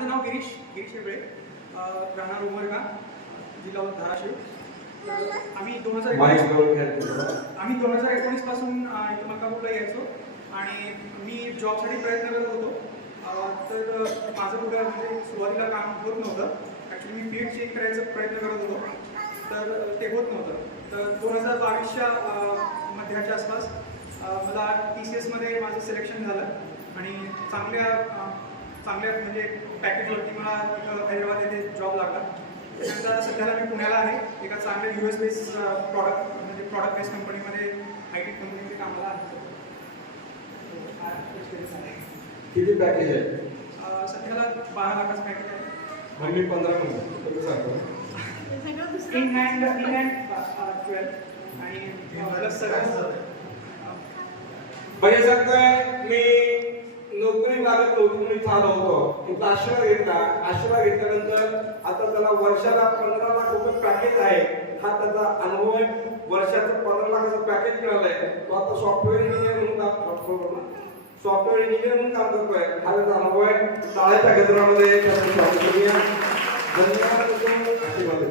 माझं नाव गिरीश शेगळे, राहणार उमरगा, जिल्हा धाराशिव. तर आम्ही 2019 पासून इथं मलकापूरला यायचो आणि मी जॉबसाठी प्रयत्न करत होतो. तर माझं कुठं म्हणजे सुरुवातीला काम होत नव्हतं. ॲक्च्युली मी फील्ड चेंज करायचा प्रयत्न करत होतो, तर ते होत नव्हतं. तर 2022च्या मध्याच्या आसपास मला TCS मध्ये माझं सिलेक्शन झालं आणि चांगल्या म्हणजे पॅकेजवरती मला इथं हैदराबाद येथे जॉब लागला. त्यानंतर सध्याला मी पुण्याला आहे, एका चांगल्या US बेस प्रॉडक्ट बेस कंपनीमध्ये IT कंपनीमध्ये कामाला आहे. किती पॅकेज आहे? सध्याला 12 लाखाचं पॅकेज आहे. मग मी 15 म्हणतो सांगतो. इन हँड 12 आणि प्लस सर्विस. भैया सांगतोय मी नोकरी लागत नव्हती म्हणून इथं होतो. इथं आशीर्वाद घेतल्यानंतर आता त्याला वर्षाला 15 लाख रुपये पॅकेज आहे. हा त्याचा अनुभव आहे. वर्षाचं 15 लाखाचं पॅकेज मिळालंय. तो आता सॉफ्टवेअर इंजिनियर म्हणून काम करतोय. हा त्याचा अनुभव आहे. टाळ्याच्या गजरामध्ये धन्यवाद.